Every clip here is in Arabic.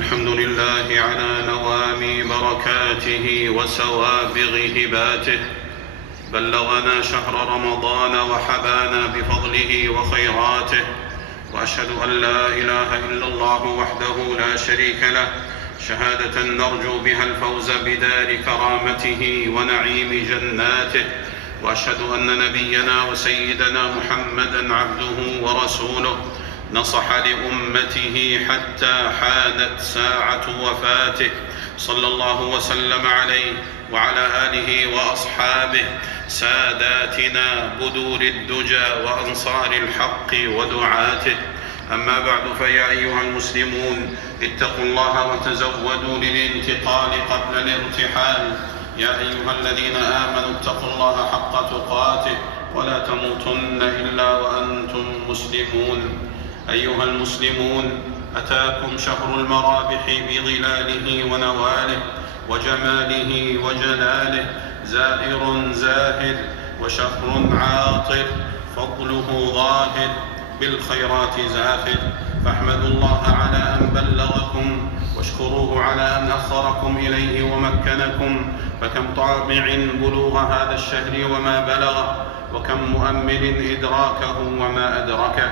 الحمد لله على نوامي بركاته وسوابغ هباته. بلغنا شهر رمضان وحبانا بفضله وخيراته، وأشهد أن لا إله إلا الله وحده لا شريك له، شهادة نرجو بها الفوز بدار كرامته ونعيم جناته. وأشهد أن نبينا وسيدنا محمدًا عبده ورسوله، نصح لأمته حتى حانت ساعة وفاته، صلى الله وسلم عليه وعلى آله وأصحابه ساداتنا بدور الدجى وأنصار الحق ودعاته. أما بعد، فيا أيها المسلمون، اتقوا الله وتزودوا للانتقال قبل الارتحال. يا أيها الذين آمنوا اتقوا الله حق تقاته ولا تموتن إلا وأنتم مسلمون. أيها المسلمون، أتاكم شهر المرابح بظلاله ونواله وجماله وجلاله، زائر زاهر وشهر عاطر، فضله ظاهر بالخيرات زاخر. فاحمدوا الله على أن بلغكم، واشكروه على أن أخركم إليه ومكنكم. فكم طامع بلوغ هذا الشهر وما بلغه، وكم مؤمل إدراكه وما أدركه.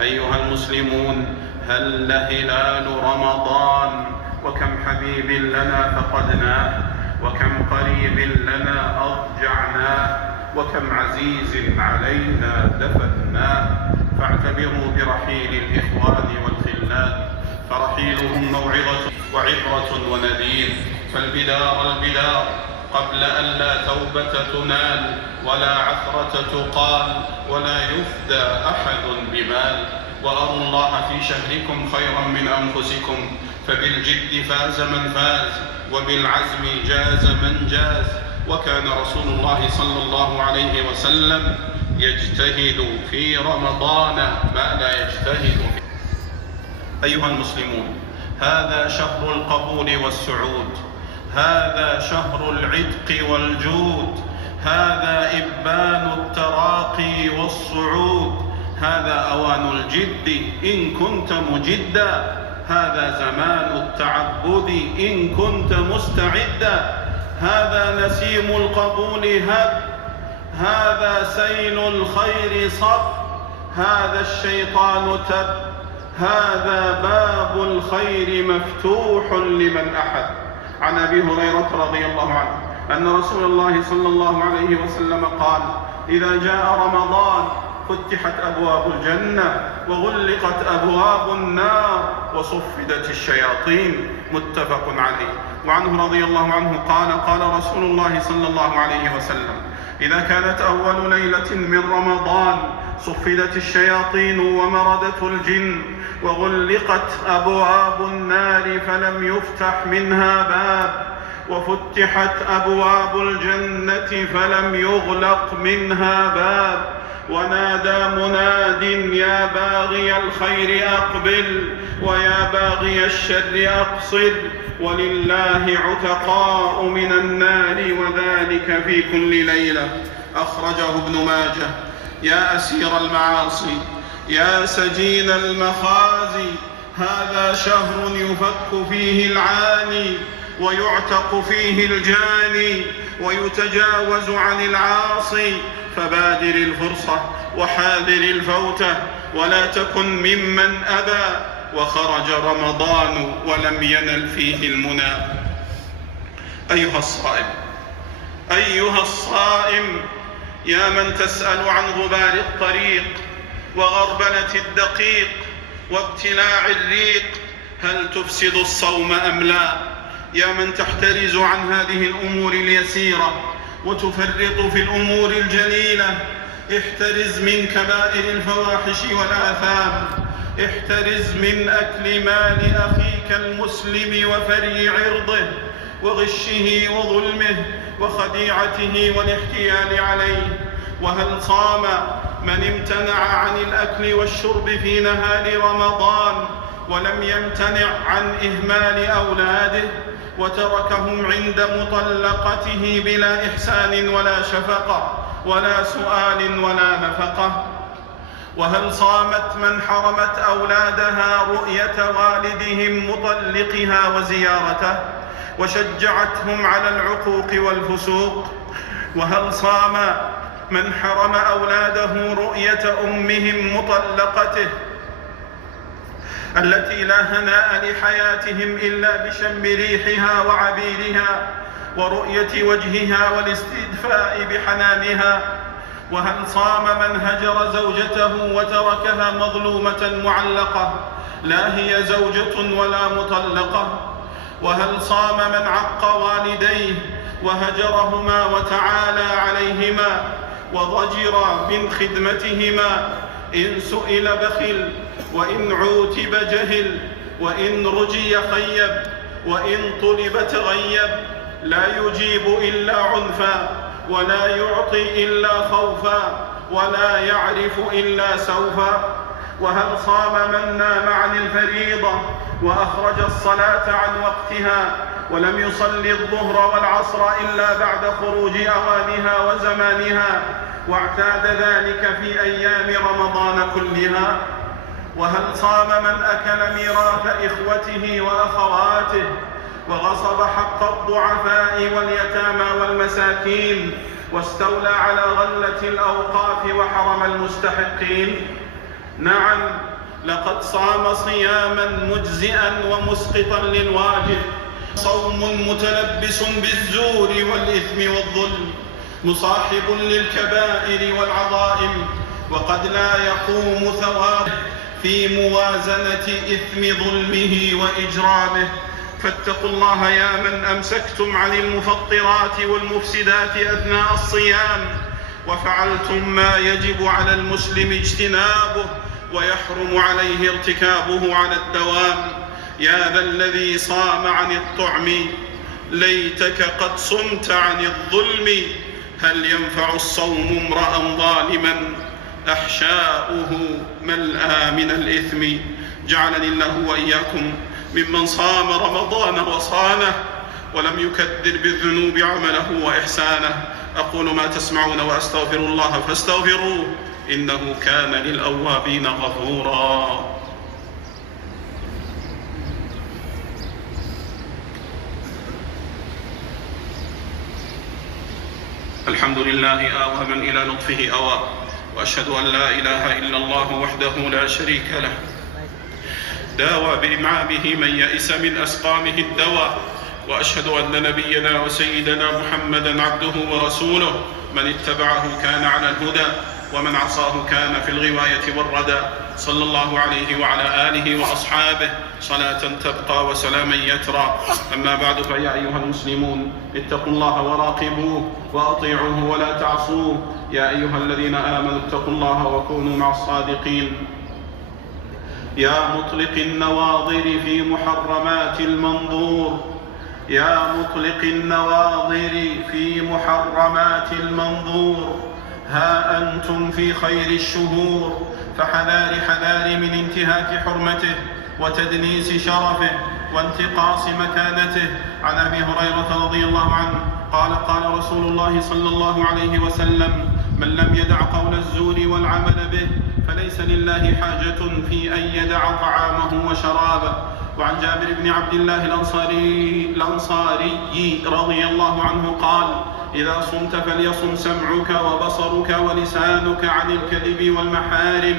أيها المسلمون، هل هلال رمضان، وكم حبيب لنا فقدناه، وكم قريب لنا أضجعناه، وكم عزيز علينا دفناه. فاعتبروا برحيل الإخوان والخلان، فرحيلهم موعظة وعبرة ونذير. فالبدار البدار قبل أن لا توبة تنال، ولا عثرة تقال، ولا يفدى أحد بمال. وأروا الله في شهركم خيرا من أنفسكم، فبالجد فاز من فاز، وبالعزم جاز من جاز. وكان رسول الله صلى الله عليه وسلم يجتهد في رمضان ما لا يجتهد في. أيها المسلمون، هذا شهر القبول والسعود، هذا شهر العتق والجود، هذا إبان التراقي والصعود، هذا أوان الجد إن كنت مجدا، هذا زمان التعبد إن كنت مستعدا، هذا نسيم القبول هب، هذا سيل الخير صب، هذا الشيطان تب، هذا باب الخير مفتوح لمن أحد. عن أبي هريرة رضي الله عنه أن رسول الله صلى الله عليه وسلم قال: إذا جاء رمضان فتحت أبواب الجنة وغلقت أبواب النار وصفدت الشياطين. متفق عليه. وعنه رضي الله عنه قال: قال رسول الله صلى الله عليه وسلم: إذا كانت أول ليلة من رمضان صفدت الشياطين ومردت الجن، وغلقت أبواب النار فلم يفتح منها باب، وفتحت أبواب الجنة فلم يغلق منها باب، ونادى مناد: يا باغي الخير أقبل، ويا باغي الشر أقصد، ولله عتقاء من النار، وذلك في كل ليلة. أخرجه ابن ماجه. يا أسير المعاصي، يا سجين المخازي، هذا شهر يفك فيه العاني، ويعتق فيه الجاني، ويتجاوز عن العاصي. فبادر الفرصة وحاذر الفوتة، ولا تكن ممن أبى وخرج رمضان ولم ينل فيه المنى. أيها الصائم، أيها الصائم، يا من تسأل عن غبار الطريق وغربلة الدقيق وابتلاع الريق، هل تفسد الصوم أم لا؟ يا من تحترز عن هذه الأمور اليسيرة وتفرط في الأمور الجليلة، احترز من كبائر الفواحش والآثام، احترز من أكل مال أخيك المسلم وفري عرضه وغشه وظلمه وخديعته والاحتيال عليه. وهل صام من امتنع عن الأكل والشرب في نهار رمضان ولم يمتنع عن إهمال أولاده وتركهم عند مطلقته بلا إحسان ولا شفقة ولا سؤال ولا نفقة؟ وهل صامت من حرمت أولادها رؤية والدهم مطلقها وزيارته وشجعتهم على العقوق والفسوق؟ وهل صام من حرم أولاده رؤية أمهم مطلقته التي لا هناء لحياتهم إلا بشم ريحها وعبيرها ورؤية وجهها والاستدفاء بحنانها؟ وهل صام من هجر زوجته وتركها مظلومة معلقة لا هي زوجة ولا مطلقة؟ وهل صام من عق والديه وهجرهما وتعالى عليهما وضجر من خدمتهما؟ إن سئل بخل، وإن عوتب جهل، وإن رجي خيب، وإن طلب تغيب، لا يجيب إلا عنفا، ولا يعطي إلا خوفا، ولا يعرف إلا سوفا. وهل صام من نام عن الفريضة وأخرج الصلاة عن وقتها ولم يصلي الظهر والعصر إلا بعد خروج أوانها وزمانها واعتاد ذلك في أيام رمضان كلها؟ وهل صام من أكل ميراث إخوته وأخواته وغصب حق الضعفاء واليتامى والمساكين واستولى على غلة الأوقاف وحرم المستحقين؟ نعم، لقد صام صياما مجزئا ومسقطا للواجب، صوم متلبس بالزور والإثم والظلم، مصاحب للكبائر والعظائم، وقد لا يقوم ثوابه في موازنة إثم ظلمه وإجرامه. فاتقوا الله يا من أمسكتم عن المفطرات والمفسدات أثناء الصيام وفعلتم ما يجب على المسلم اجتنابه ويحرم عليه ارتكابه على الدوام. يا ذا الذي صام عن الطعم ليتك قد صمت عن الظلم. هل ينفع الصوم امرأ ظالما أحشاؤه ملأى من الإثم؟ جعلني الله وإياكم ممن صام رمضان وصانه ولم يكدر بالذنوب عمله وإحسانه. أقول ما تسمعون وأستغفر الله فاستغفروه إنه كان للأوابين غفورا. الحمد لله آوى من إلى لطفه أوى، وأشهد أن لا إله إلا الله وحده لا شريك له، داوى بإمعامه من يئس من أسقامه الدواء، وأشهد أن نبينا وسيدنا محمدًا عبده ورسوله، من اتبعه كان على الهدى ومن عصاه كان في الغواية والردى، صلى الله عليه وعلى آله وأصحابه صلاة تبقى وسلاما يترى. أما بعد، فيا أيها المسلمون اتقوا الله وراقبوه وأطيعوه ولا تعصوه. يا أيها الذين آمنوا اتقوا الله وكونوا مع الصادقين. يا مطلق النواظر في محرمات المنظور، يا مطلق النواظر في محرمات المنظور، ها أنتم في خير الشهور، فحذار من انتهاك حرمته وتدنيس شرفه وانتقاص مكانته. عن أبي هريرة رضي الله عنه قال: قال رسول الله صلى الله عليه وسلم: من لم يدع قول الزور والعمل به فليس لله حاجة في أن يدع طعامه وشرابه. وعن جابر بن عبد الله الأنصاري رضي الله عنه قال: إذا صمت فليصم سمعك وبصرك ولسانك عن الكذب والمحارم،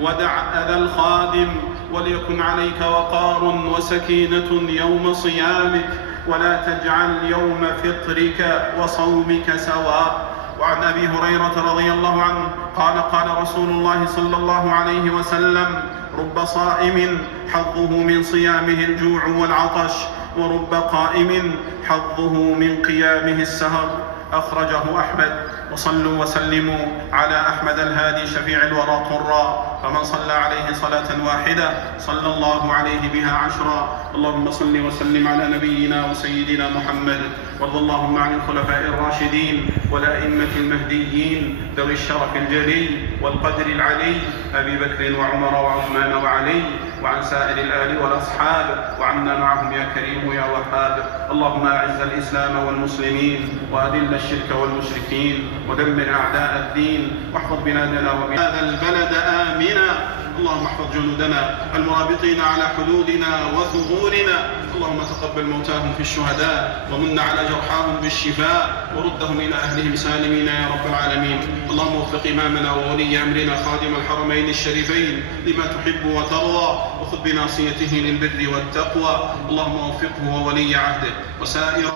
ودع أذى الخادم، وليكن عليك وقار وسكينة يوم صيامك، ولا تجعل يوم فطرك وصومك سواء. وعن أبي هريرة رضي الله عنه قال: قال رسول الله صلى الله عليه وسلم: رب صائم حظه من صيامه الجوع والعطش، ورب قائم حظه من قيامه السهر. أخرجه أحمد. وصلوا وسلموا على أحمد الهادي شفيع الورى طرا، فمن صلى عليه صلاة واحدة صلى الله عليه بها 10. اللهم صل وسلم على نبينا وسيدنا محمد. وارض اللهم عن الخلفاء الراشدين والأئمة المهديين ذوي الشرف الجلي والقدر العلي، أبي بكر وعمر وعثمان وعلي، وعن سائر الآل والأصحاب، وعنا معهم معهم يا كريم يا وهاب. اللهم أعز الإسلام والمسلمين وأذل الشرك والمشركين ودمر أعداء الدين واحفظ بلادنا وهذا البلد آمنا. اللهم احفظ جنودنا المرابطين على حدودنا وثغورنا. اللهم تقبل موتاهم في الشهداء ومن على جرحاهم بالشفاء وردهم إلى أهلهم سالمين يا رب العالمين. اللهم وفق إمامنا وولي أمرنا خادم الحرمين الشريفين لما تحب وترضى وخذ بناصيته للبر والتقوى. اللهم وفقه وولي عهده وسائر